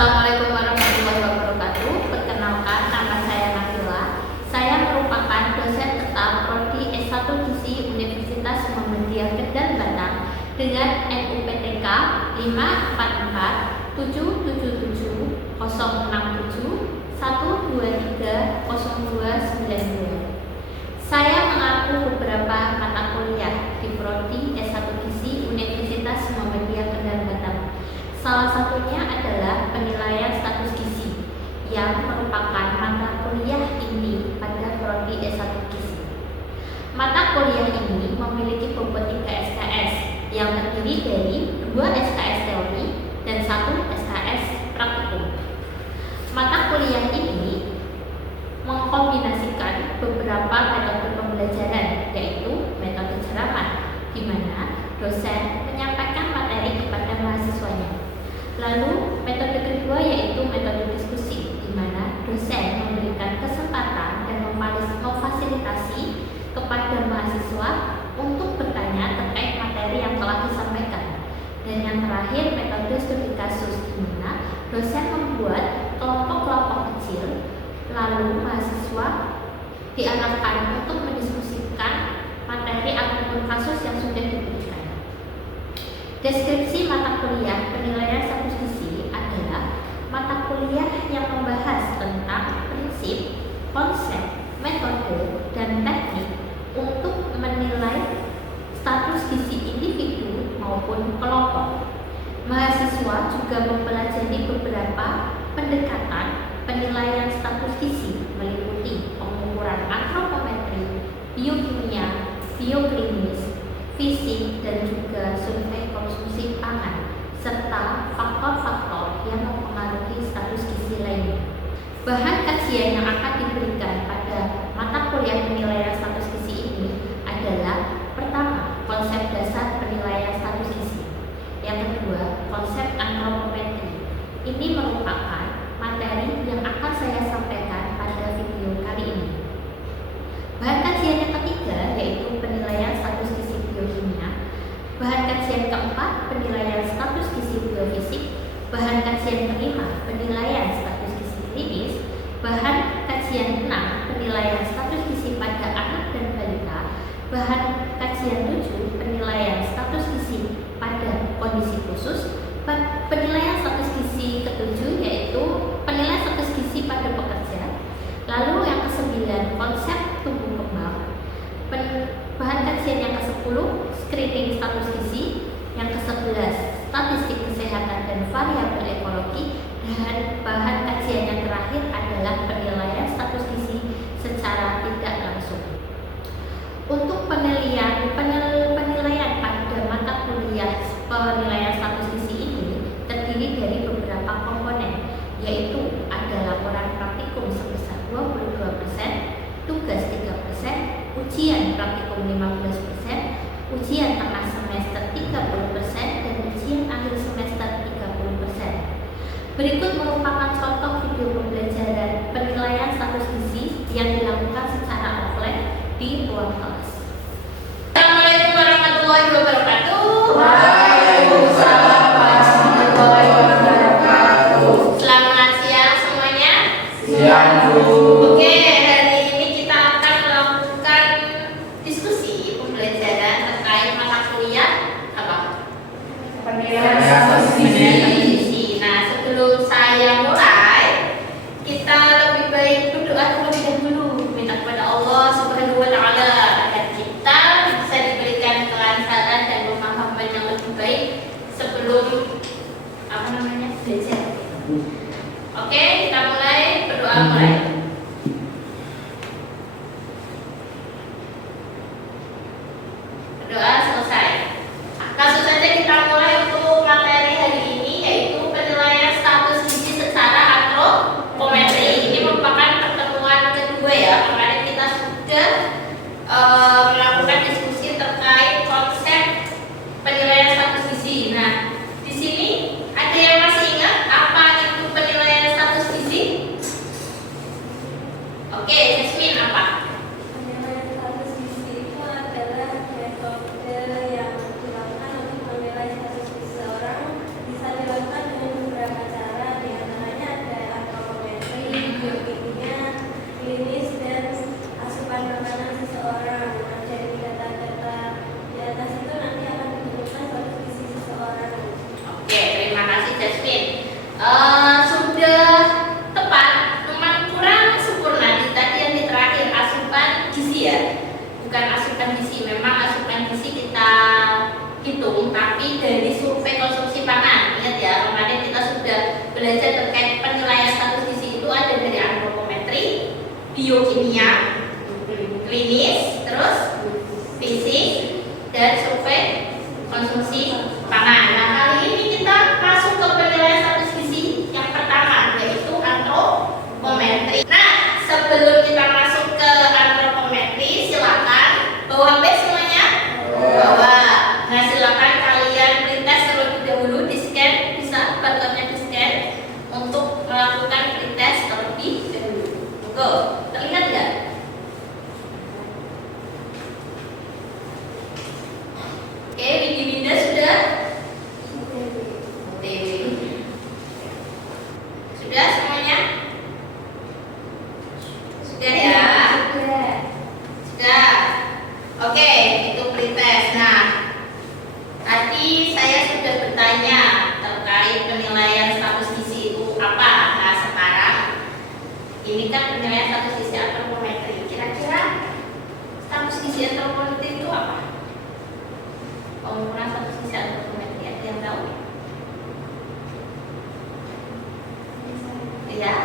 Assalamualaikum warahmatullahi wabarakatuh. Perkenalkan, nama saya Nabila. Saya merupakan dosen tetap Prodi S1 Gizi Universitas Muhammadiyah Kendal Batang dengan NUPTK 544747067 1230292. Saya mengaku beberapa mata kuliah di Prodi S1 Gizi Universitas Muhammadiyah Kendal Batang. Salah satunya adalah penilaian status gizi yang merupakan mata kuliah inti pada Prodi S1 Gizi. Mata kuliah ini memiliki bobot 3 SKS yang terdiri dari 2 SKS teori dan 1 SKS praktikum. Mata kuliah ini mengkombinasikan beberapa metode pembelajaran, yaitu metode ceramah, di mana dosen menyampaikan materi kepada mahasiswanya. Lalu metode kedua yaitu metode diskusi, di mana dosen memberikan kesempatan dan memfasilitasi kepada mahasiswa untuk bertanya terkait materi yang telah disampaikan. Dan yang terakhir metode studi kasus, di mana dosen membuat kelompok-kelompok kecil, lalu mahasiswa diarahkan untuk mendiskusikan materi ataupun kasus yang sudah diberikan. Deskripsi mata kuliah penilaian status gizi adalah mata kuliah yang membahas tentang prinsip, konsep, metode, dan teknik untuk menilai status gizi individu maupun kelompok. Mahasiswa juga mempelajari beberapa pendekatan penilaian status gizi meliputi pengukuran antropometri, biokimia, bioklinis, fisik, dan juga survei konsumsi pangan, serta faktor-faktor yang mempengaruhi status gizi lainnya. Bahan kajian yang akan diberikan pada mata kuliah penilaian status gizi ini adalah: pertama, konsep dasar penilaian status gizi; yang kedua, konsep antropometri. Ini merupakan materi yang akan saya sampaikan pada video kali ini. Bahan kajian yang ketiga yaitu penilaian status gizi biokimia. Bahan kajian keempat, penilaian status gizi biofisik. Bahan kajian kelima, penilaian status gizi klinis. Bahan kajian 6, penilaian status gizi pada anak dan balita. Bahan kajian 7, penilaian status gizi pada kondisi khusus. Penilaian status gizi ketujuh yaitu penilaian status gizi pada pekerja. Lalu yang ke-9, konsep tumbuh kembang. Bahan kajian yang ke-10, screening status gizi. Yang ke-11, statistik kesehatan dan variabel ekologi. Dan bahan kajian yang terakhir adalah penilaian status gizi secara tidak langsung. Untuk penilaian pada mata kuliah penilaian status gizi ini terdiri dari beberapa komponen, yaitu ada laporan praktikum sebesar 22%, tugas 3%, ujian praktikum 15%, ujian tengah semester 30%, dan ujian akhir semester 30%. Berikut merupakan contoh video pembelajaran penilaian status gizi yang dilakukan secara offline di ruang kelas. Assalamualaikum warahmatullahi wabarakatuh. Waalaikumsalam warahmatullahi wabarakatuh. Selamat siang semuanya. Siang, Bu. Oke, hari ini kita akan melakukan diskusi pembelajaran terkait mata kuliah apa? Penilaian status gizi. Nah, sebelum saya mulai, kita lebih baik berdoa terlebih dahulu, minta kepada Allah Subhanahu wa Ta'ala agar kita bisa diberikan kelancaran dan pemahaman yang lebih baik sebelum belajar. Oke, kita mulai, berdoa mulai. Jasmine. Sudah tepat, memang kurang sempurna di tadi yang di terakhir asupan gizi ya, bukan asupan gizi. Memang asupan gizi kita hitung, tapi dari survei konsumsi pangan. Ingat ya, kemarin kita sudah belajar terkait penilaian status gizi itu ada dari antropometri, biokimia, klinis, terus fisik, dan survei konsumsi pangan. Nah, kali ini kita masuk ke penilaian status gizi yang pertama, yaitu antropometri. Nah, sebelum kita masuk ke antropometri, silakan bawa B semuanya. Bawa. Nah, silakan kalian pretest terlebih dahulu, di scan, bisa barcode-nya di scan untuk melakukan pretest terlebih dahulu. Go, terlihat nggak? Oke, Windy sudah? Sudah semuanya? Sudah ya? Sudah. Oke, itu pretest. Nah, tadi saya sudah bertanya terkait penilaian status gizi itu apa. Nah, sekarang ini kan penilaian status gizi antropometri. Kira-kira status gizi antropometri itu apa? Pengukuran status gizi antropometri, ada yang tahu? Ya.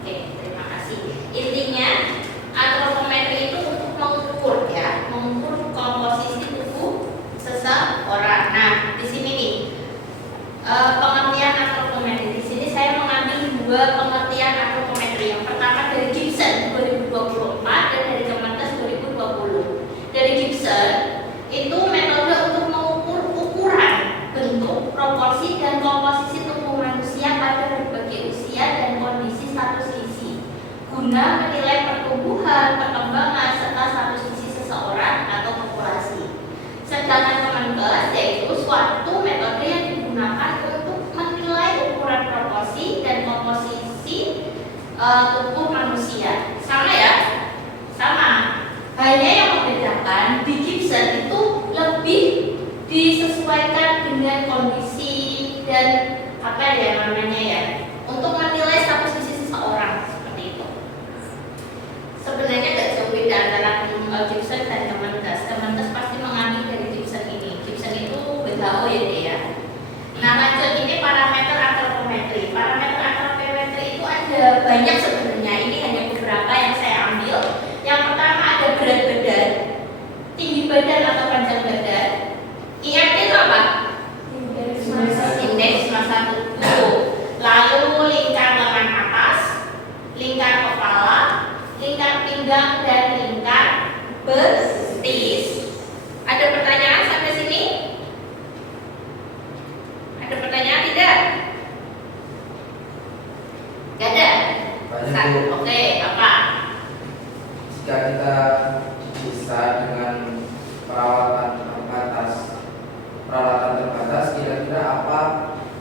Oke, terima kasih. Intinya antropometri itu untuk mengukur ya, mengukur komposisi tubuh seseorang. Nah, di sini nih pengertian antropometri. Di sini saya mengambil dua pengertian antropometri. Yang pertama dari Gibson 2024 dan dari Kemenkes 2020. Dari Gibson itu metode untuk mengukur ukuran, bentuk, proporsi dan komposisi tubuh manusia pada berbagai usia dan kondisi status gizi, guna menilai pertumbuhan, perkembangan serta status gizi seseorang atau populasi. Sedangkan Kemenkes yaitu suatu metode yang digunakan untuk menilai ukuran proporsi dan komposisi tubuh manusia. Sama ya? Sama. Hanya yang membedakan di Gibson itu lebih disesuaikan dengan kondisi dan apa ya namanya ya, untuk menilai status gizi seseorang seperti itu. Sebenarnya tidak jauh beda antara Gibson dan Kemenkes. Kemenkes pasti mengambil dari Gibson ini. Gibson itu WHO ya dia ya. Nah, lanjut ini parameter antropometri. Parameter antropometri itu ada banyak sebenarnya. Ini hanya beberapa yang saya ambil. Yang pertama ada berat badan, tinggi badan atau panjang badan. IMT itu apa? Indeks massa tubuh. Lalu lingkar lengan atas, lingkar kepala, lingkar pinggang dan lingkar betis. Ada pertanyaan sampai sini? Ada pertanyaan tidak? Gak ada? Oke, apa? Jika kita bisa dengan peralatan terbatas, kira-kira apa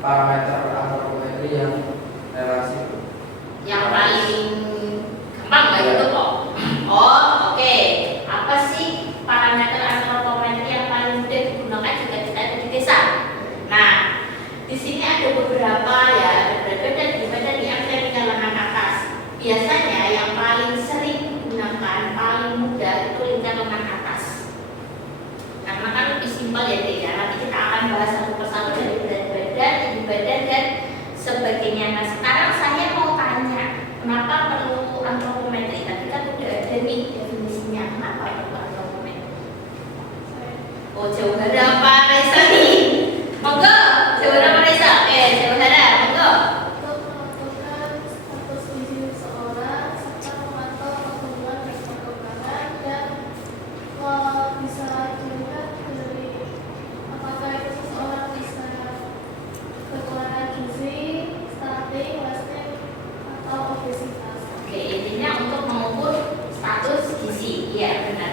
parameter antropometri yang relasi? Yang paling gampang nggak itu kok? Oh, oke. Apa sih parameter antropometri yang paling mudah digunakan jika kita ada di desa? Nah, di sini ada beberapa ya, ada berat badan, tinggi badan, IMT dan lengan atas. Biasanya yang paling sering digunakan, paling mudah itu lingkar lengan atas. Karena kan lebih simpel ya dia. Nanti kita akan bahas satu persatu dari berat badan, tinggi badan dan sebagainya. Nah, sekarang saya mau tanya, kenapa perlu antropometri? Tadi kan udah ada nih definisinya. Kenapa perlu antropometri? Oh, jawabannya apa, Raisa nih? Monggo, jawabannya apa, Raisa? Oke, jawabannya, monggo. Untuk menentukan status gizi seseorang serta memantau pertumbuhan dan perkembangan dan bisa dilihat dari apakah itu seseorang bisa kekurangan gizi, stunting, wasting, atau obesitas. Oke, intinya untuk mengukur status gizi. Iya, benar.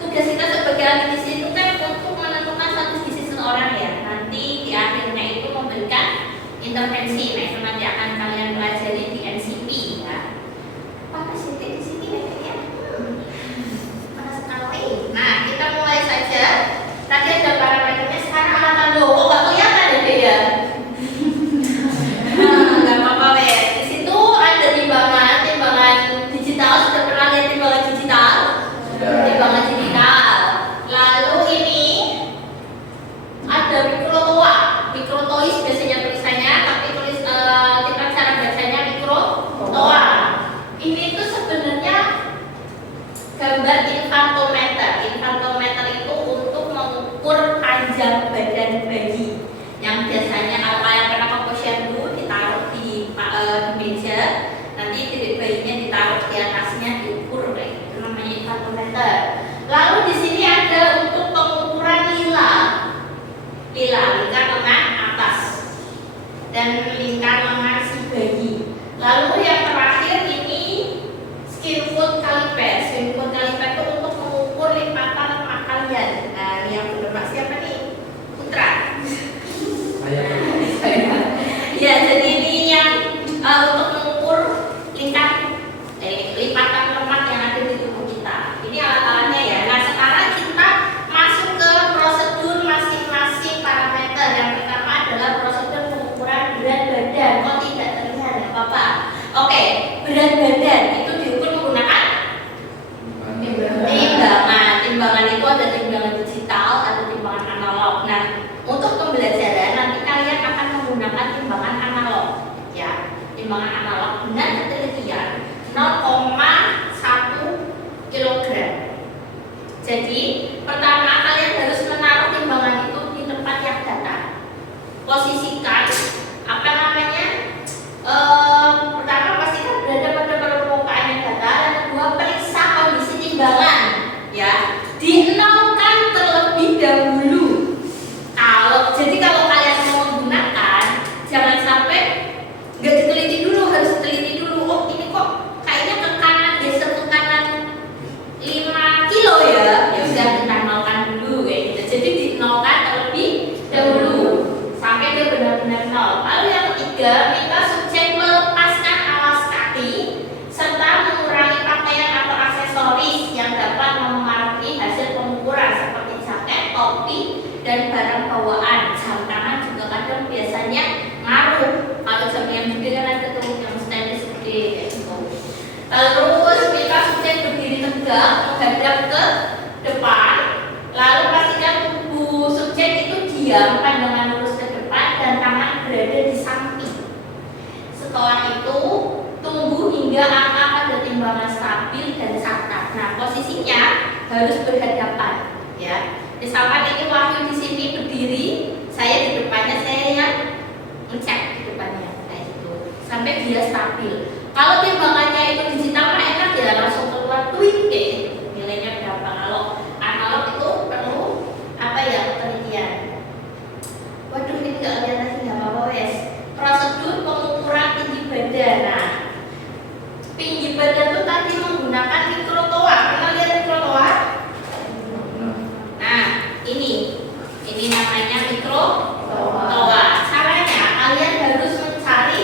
Tugas kita sebagai ahli gizi itu kan untuk menentukan gambar infantometer. Infantometer itu untuk mengukur panjang badan bayi. Yang biasanya kalau kalian pernah ke posyandu ditaruh di meja, nanti titik bayinya ditaruh di atasnya diukur kayak gitu, namanya infantometer. Lalu di sini ada untuk pengukuran lila, lingkar lengan atas dan lingkar lengan si bayi. Lalu yang terakhir ini skin fold caliper. Skin fold caliper itu untuk mengukur lipatan lemak kalian. Nah, ini yang benar siapa nih? Putra. Saya Ya, jadi ini yang untuk mengukur lipatan lemak yang ada di tubuh kita. Ini alat-alatnya ya. Nah, sekarang kita masuk ke prosedur masing-masing parameter. Yang pertama adalah prosedur pengukuran berat badan. Kok tidak terlihat ya, Bapak? Oke, berat badan itu diukur menggunakan timbangan. Timbangan itu ada timbangan digital atau timbangan analog. Nah, untuk pembelajaran nanti kalian akan menggunakan timbangan analog, ya. Timbangan analog dengan ketelitian 0,1 kg. Jadi pertama kalian harus menaruh timbangan itu di tempat yang datar. Posisikan apa namanya? Pertama pastikan berada pada permukaan yang datar. Yang kedua periksa kondisi timbangan, ya. Dinolkan terlebih dahulu. Kalau kalian mau menggunakan, jangan sampai nggak diteliti dulu, harus teliti dulu. Oh, ini kok kayaknya ke kanan, geser ke kanan 5 kilo ya. Ya udah kita nolkan dulu kayak gitu. Jadi dinolkan terlebih dahulu sampai dia benar-benar nol. Lalu yang ketiga, minta subjek melepaskan alas kaki serta mengurangi pakaian atau aksesoris yang dapat memengaruhi hasil pengukuran seperti jaket, topi, dan barang bawaan. Jam tangan juga kadang biasanya ngaruh. Kalau jam yang gede kan ada tuh yang stainless gede kayak gitu. Terus kita subjek berdiri tegak menghadap ke depan. Lalu pastikan tubuh subjek itu diam, pandangan lurus ke depan dan tangan berada di samping. Setelah itu tunggu hingga angka pada timbangan stabil dan catat. Nah, posisinya harus berhadapan, ya. Misalkan ini Wahyu di sini berdiri, saya di depannya, saya yang ngecek di depannya kayak gitu sampai dia stabil. Kalau timbangannya itu digital mah enak ya, langsung keluar tweet kayak gitu. Nilainya berapa? Kalau analog itu perlu apa ya, ketelitian. Waduh, ini nggak lihat lagi, nggak apa-apa wes. Prosedur pengukuran tinggi badan. Nah, tinggi badan itu tadi menggunakan mikrotoa. Pernah lihat mikrotoa? Nah, ini namanya mikrotoa. Caranya kalian harus mencari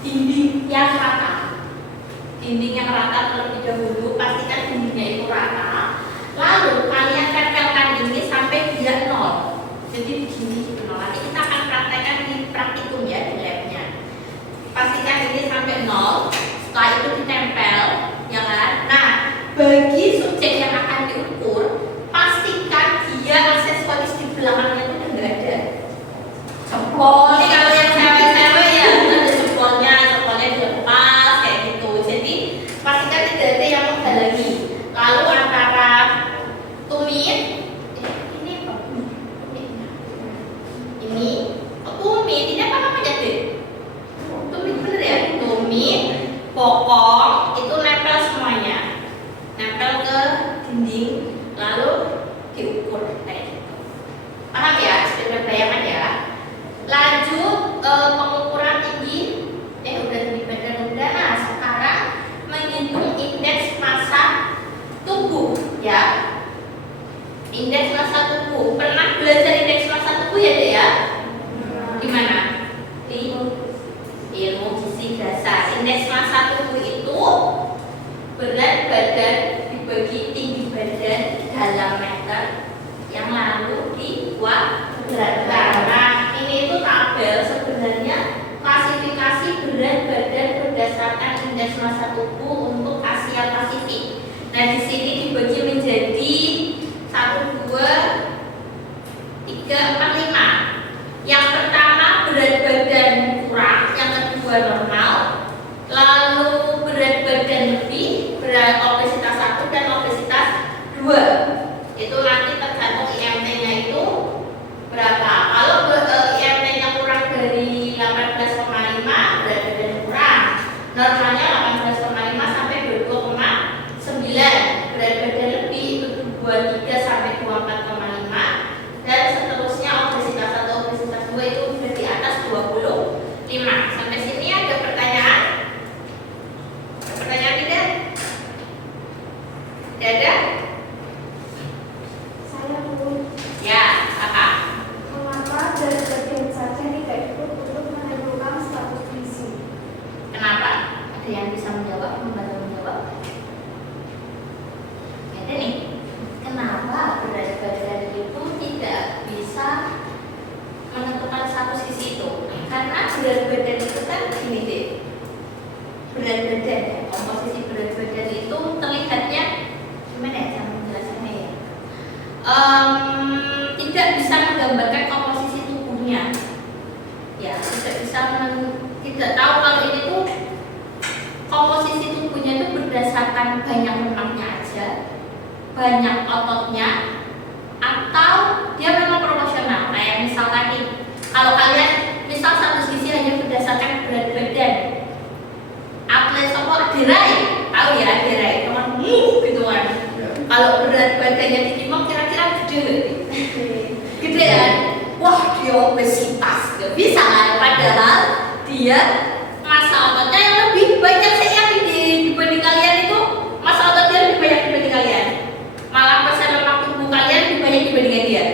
dinding yang rata. Dinding yang rata terlebih dahulu, pastikan dindingnya itu rata. Lalu kalian tempelkan ini sampai dia nol. Jadi begini gitu. Nanti kita akan praktekkan di praktikum ya, di labnya. Pastikan ini sampai nol. Setelah itu ditempel, ya kan? Nah, bagi subjek yang akan diukur, pastikan dia aksesoris di belakangnya itu udah nggak ada. Jempol, ini kalau yang cewek-cewek ya ada jempolnya dilepas kayak gitu. Jadi pastikan tidak ada yang menghalangi. Lalu antara tumit, ini apa namanya deh? Tumit bener ya? Tumit, bokong itu nempel semuanya, nempel ke dinding, lalu diukur kayak gitu. Paham ya? Sudah bayangan ya. Lanjut pengukuran tinggi, udah tinggi badan udah. Nah, sekarang menghitung indeks massa tubuh ya. Indeks massa tubuh. Pernah belajar indeks massa tubuh ya deh ya? Di mana? Di ilmu gizi dasar. Indeks massa tubuh itu berat badan dibagi tinggi badan dalam meter yang lalu dikuadratkan. Nah, ini itu tabel sebenarnya klasifikasi berat badan berdasarkan indeks massa tubuh untuk Asia Pasifik. Nah, di sini dibagi menjadi 1, 2, 3, 4, 5. Yang pertama berat badan kurang, yang kedua normal, lalu berat badan lebih, berat obesitas 1, dan Ada? Saya pun. Ya, kakak. Mengapa berat badan saja tidak cukup untuk menentukan status gizi? Kenapa? Ada yang bisa menjawab, membantu menjawab? Ada nih. Kenapa berat badan itu tidak bisa menentukan status gizi itu? Karena berat badan itu kan gini deh. Berat badan ya, komposisi berat badan itu terlihatnya gimana ya cara menjelaskannya ya? Tidak bisa menggambarkan komposisi tubuhnya. Ya, tidak tahu kalau ini tuh komposisi tubuhnya itu berdasarkan banyak lemaknya aja, banyak ototnya, atau dia memang proporsional. Kayak misal tadi, kalau kalian misal status gizi hanya berdasarkan berat badan, atlet sopo Adirai, tahu ya Adirai, teman gitu kan. Kalau berat badannya ditimbang kira-kira gede, gede kan? Wah dia obesitas, gak bisa kan? Padahal dia massa ototnya yang lebih banyak. Saya yakin dibanding kalian itu massa ototnya lebih banyak dibanding kalian. Malah persen lemak tubuh kalian lebih banyak dibandingkan dia.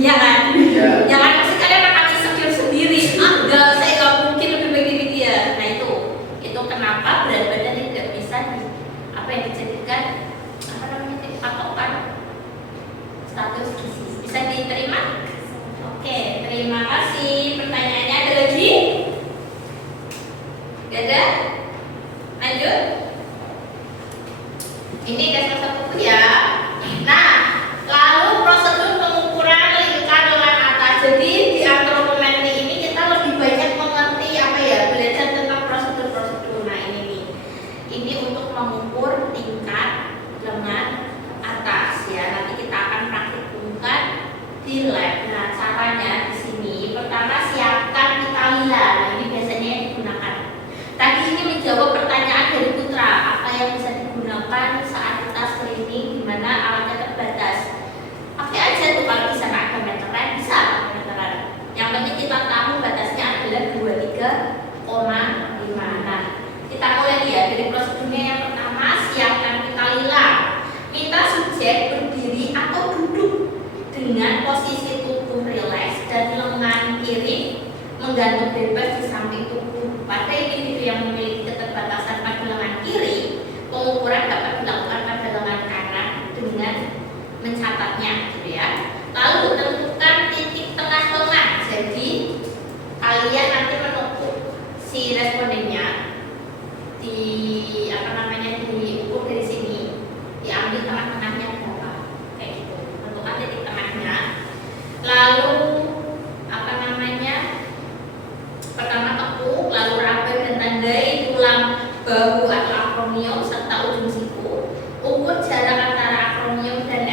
Ya kan? Jangan pasti kalian akan insecure sendiri. Enggak, saya nggak mungkin lebih baik dari dia. Nah itu kenapa berat badan tidak bisa dijadikan patokan status gizi. Bisa diterima? Oke, terima kasih. Pertanyaannya ada lagi? Gak ada? Lanjut. Ini ada salah satu buku ya. Nah, lalu prosedur pengukuran lingkar lengan atas. Jadi di antropometri ini kita lebih banyak mengerti belajar tentang prosedur-prosedur. Nah ini nih, ini untuk mengukur tingkat lengan atas ya. Nanti kita akan praktikumkan di lab. Nah caranya di sini pertama siapkan Vitalila. Nah ini biasanya yang digunakan. Tadi ini menjawab pertanyaan dari Putra, apa yang bisa digunakan saat kita screening di mana alatnya terbatas. Pakai aja tuh, kalau di sana ada meteran bisa pakai meteran. Yang penting kita tahu batasnya adalah 23,5. Nah kita mulai ya dari prosedurnya. Yang pertama siapkan Vitalila. Minta subjek berdiri atau duduk dengan posisi tubuh rileks dan lengan kiri menggantung bebas di samping tubuh. Pada individu yang memiliki keterbatasan pada lengan kiri, pengukuran dapat dilakukan pada lengan kanan dengan mencatatnya, gitu ya. Lalu tentukan titik tengah lengan. Jadi kalian nanti menentukan si respondennya diukur dari sini, diambil tengah-tengahnya berapa, kayak gitu. Tentukan titik tengahnya. Lalu pertama tekuk, lalu raba dan tandai tulang bahu atau acromion serta ujung siku. Ukur jarak antara acromion dan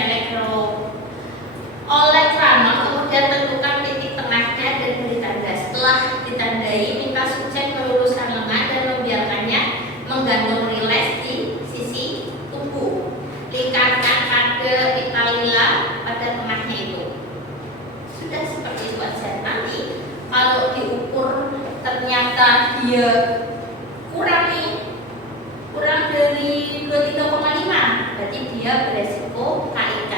olecranon, kemudian tentukan titik tengahnya dan beri tanda. Setelah ditandai, minta subjek meluruskan lengan dan membiarkannya menggantung rileks di sisi tubuh. Lingkarkan kode Vitalila pada tengahnya itu. Sudah seperti itu aja. Nanti kalau diukur ternyata dia kurang dari 23,5, berarti dia beresiko KIK.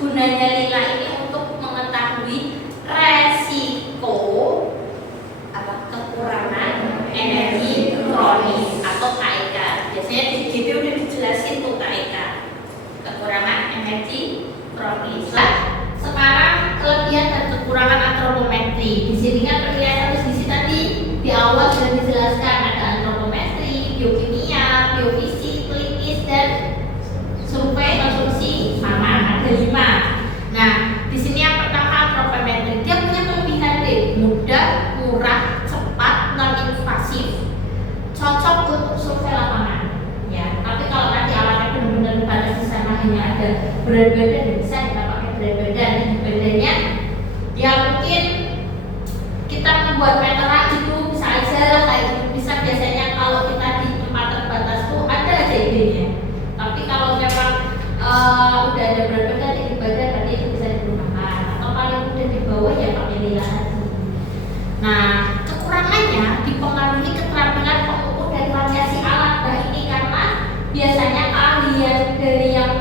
Gunanya lila ini untuk mengetahui resiko kekurangan energi kronis atau KIK. Biasanya di GD udah dijelasin tuh KIK, kekurangan energi kronis. Sekarang kelebihan dan kekurangan antropometri. Di sini kan penilaian status gizi tadi di awal sudah dijelaskan, ada antropometri, biokimia, biofisik, klinis, dan survei konsumsi mama. Ada 5. Nah, di sini yang pertama antropometri. Dia punya kelebihan deh, mudah, murah, cepat, non-invasif, cocok untuk survei lapangan. Ya, tapi kalau nanti alatnya benar-benar dibatas di sana hanya ada berat badan, bisa kita pakai berat badan. Badannya ya mungkin kita membuat meteran itu bisa aja kayak gitu, bisa. Biasanya kalau kita di tempat terbatas tuh ada aja idenya. Tapi kalau memang udah ada berat badan di badan, berarti itu bisa digunakan. Atau paling mudah di bawah ya pakai lila tadi. Nah kekurangannya dipengaruhi keterampilan pengukur dan variasi alat. Nah ini karena biasanya keahlian dari yang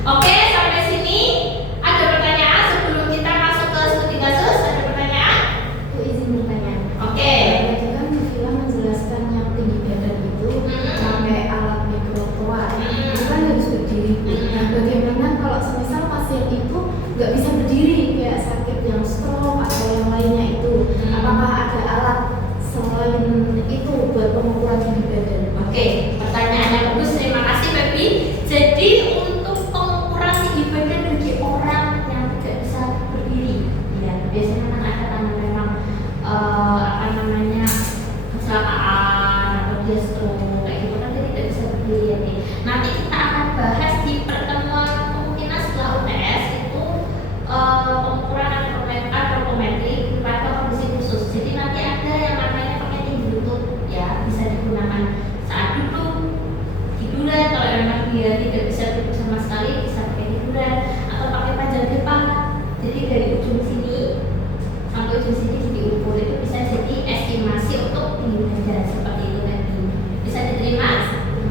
Oke, sampai sini ada pertanyaan sebelum kita masuk ke studi kasus? Ada pertanyaan? Bu, izin bertanya. Oke. Tadi kan Bu Vila menjelaskan yang tinggi badan itu pakai alat mikrotoa. Itu kan harus berdiri. Nah, bagaimana kalau semisal pasien itu nggak bisa berdiri, kayak sakit yang stroke atau yang lainnya itu? Apakah ada alat selain itu buat pengukuran tinggi badan? Oke, pertanyaannya bagus. Terima kasih, Baby. Jadi untuk pengukuran tinggi badan bagi orang yang tidak bisa berdiri, ya biasanya kan ada tanda memang apa namanya kecelakaan atau dia stroke kayak gitu kan dia tidak bisa berdiri ya. Nih. Nanti kita akan bahas di pertemuan kemungkinan setelah UTS itu pengukuran antropometrik pada kondisi khusus. Jadi nanti ada yang namanya pakai tinggi lutut ya, bisa digunakan saat duduk, tiduran. Kalau memang dia tidak bisa duduk sama sekali bisa pakai tiduran atau pakai panjang depan. Jadi dari ujung sini sampai ujung sini diukur itu bisa jadi estimasi untuk tinggi badan seperti itu tadi. Bisa diterima?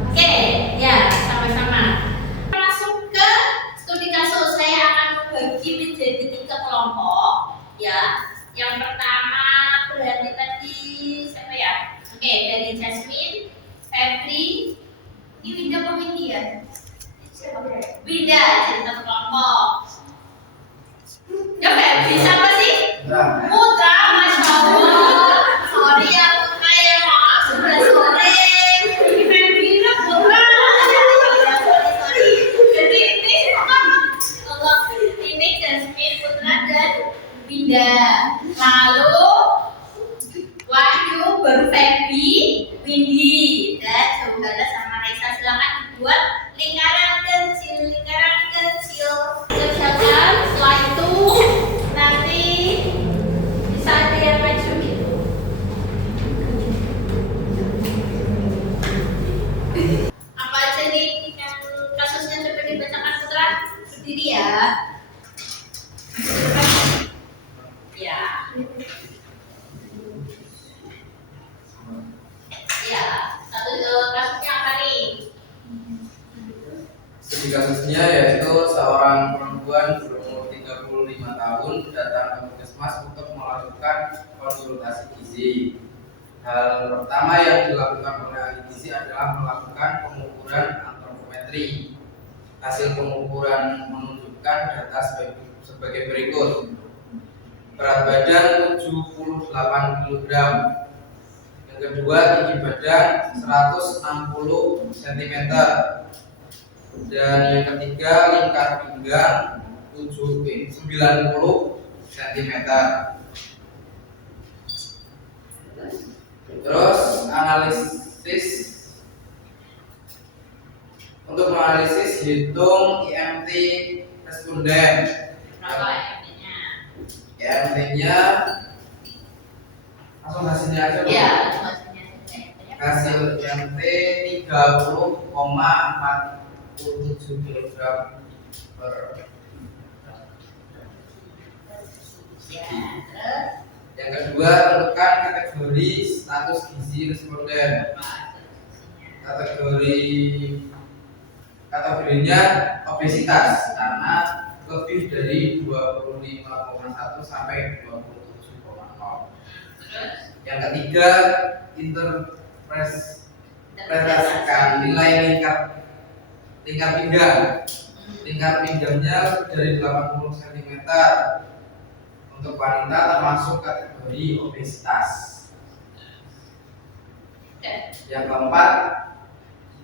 Oke, ya sama-sama. Masuk ke studi kasus, saya akan membagi menjadi 3 kelompok. Ya, yang pertama berarti tadi siapa ya? Oke, dari Jasmine, Febri, ini Winda apa Windy ya? Winda jadi 1 kelompok. Ya Febri siapa sih? Putra, Masya Allah. Sorry ya Putra ya, maaf sudah sore. Ini Febri itu Putra. Sorry. Jadi ini Allah, ini Jasmine, Putra dan Winda. Lalu Wahyu, baru Febri, Windy, dan Jogala sama Raisa. Silakan dibuat lingkaran kecil. Kerjakan. Setelah itu nanti bisa ada yang maju gitu. Apa aja nih yang kasusnya coba dibacakan Putra? Berdiri ya. Ya. Ya, kasusnya apa nih? Studi kasusnya yaitu seorang perempuan berumur 35 tahun datang ke puskesmas untuk melakukan konsultasi gizi. Hal pertama yang dilakukan oleh ahli gizi adalah melakukan pengukuran antropometri. Hasil pengukuran menunjukkan data sebagai berikut. Berat badan 78 kg. Yang kedua, tinggi badan 160 cm. Dan yang ketiga, lingkar pinggang 90 cm. Terus analisis, untuk menganalisis hitung IMT responden. Berapa IMT-nya? IMT-nya langsung hasilnya aja. Ya, Hasil IMT 30,47 kg per. Ya, terus Yang kedua, tentukan kategori status gizi responden. Kategorinya obesitas karena lebih dari 25,1 sampai 27,0. Yang ketiga, interpretasikan nilai lingkar pinggang. Lingkar pinggangnya dari 80 cm untuk wanita termasuk kategori obesitas. Yang keempat,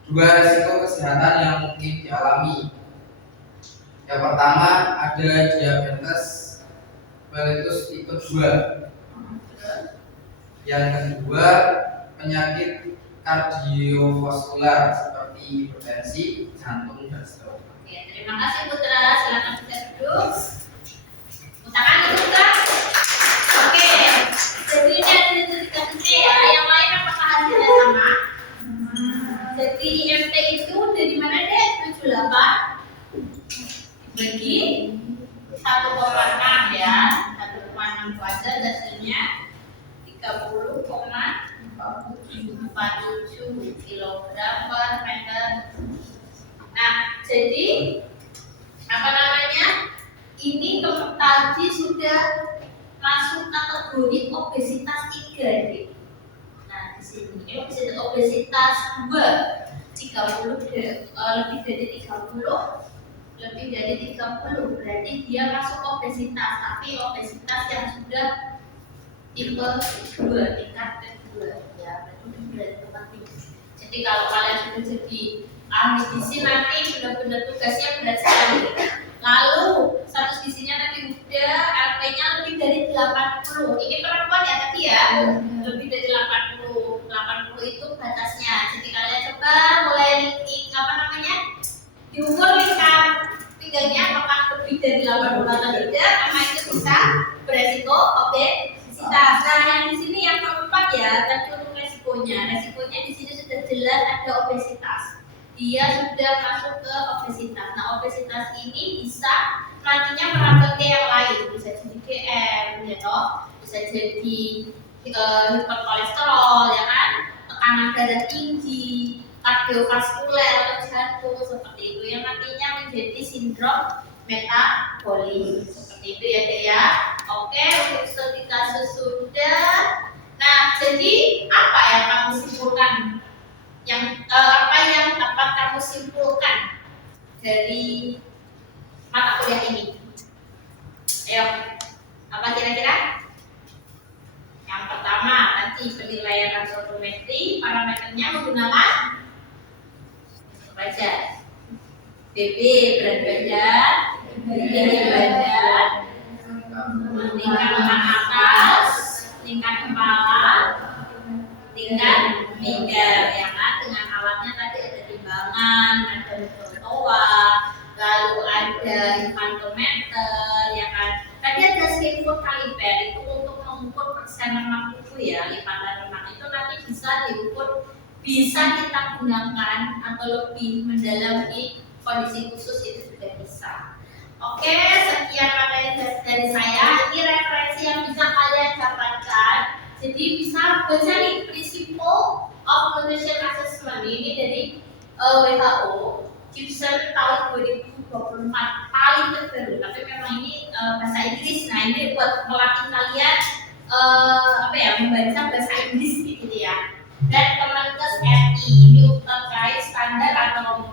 2 risiko kesehatan yang mungkin dialami. Yang pertama ada diabetes mellitus tipe 2. Yang kedua, penyakit kardiovaskular seperti hipertensi, jantung, dan stroke. Oke, terima kasih Putra. Silakan kita duduk. Tangan Putra. Oke, jadi ini ada tiga ya. Yang lain apakah hasilnya sama? Jadi MT itu dari mana deh? 78 bagi 1,6 ya. 1,6 itu aja hasilnya 30,47 kg per meter. Nah, jadi apa namanya? Ini tadi sudah masuk kategori obesitas 3 nih. Nah, di sini ini obesitas 2 lebih dari 30 berarti dia masuk obesitas, tapi obesitas yang sudah tipe 2, tingkat kedua ya, berarti penting. Jadi kalau kalian sudah jadi ahli gizi nanti benar-benar tugasnya berat sekali. Lalu status gizinya tadi udah RP-nya lebih dari 80. Ini perempuan ya tadi ya, lebih dari 80. 80 itu batasnya. Jadi kalian coba mulai diukur lingkar pinggangnya apakah lebih dari 80 atau tidak, karena itu bisa beresiko obesitas. Nah, yang di sini yang keempat ya, tadi untuk resikonya di sini sudah jelas ada obesitas. Dia sudah masuk ke obesitas. Nah, obesitas ini bisa nantinya merambah ke yang lain, bisa jadi GM, ya toh, bisa jadi hiperkolesterol, ya kan, tekanan darah tinggi, kardiovaskuler atau jantung seperti itu yang nantinya menjadi sindrom metabolik seperti itu ya Dek ya. Oke, untuk ketika sesudah. Nah, jadi apa yang kamu simpulkan? Apa yang dapat kamu simpulkan dari mata kuliah ini? Ayo, apa kira-kira? Yang pertama, nanti penilaian absorptiometri, parameternya menggunakan baca BB berat badan, tinggi badan, tingkat lengan atas, tingkat kepala, tingkat pinggang, ya kan? Dengan alatnya tadi ada timbangan, ada trotoar, lalu ada infantometer, ya kan? Tadi ada skillful caliper itu untuk mengukur persen lemak tubuh ya, lipatan lemak itu nanti bisa diukur, bisa kita gunakan atau lebih mendalam di kondisi khusus itu juga bisa. Oke, sekian materi dari saya. Ini referensi yang bisa kalian dapatkan. Jadi bisa baca nih Principle of Nutrition Assessment ini dari WHO, Gibson tahun 2024 paling terbaru. Tapi memang ini bahasa Inggris. Nah, ini buat melatih kalian membaca bahasa Inggris gitu ya. Dan Kemenkes RI ini terkait standar atau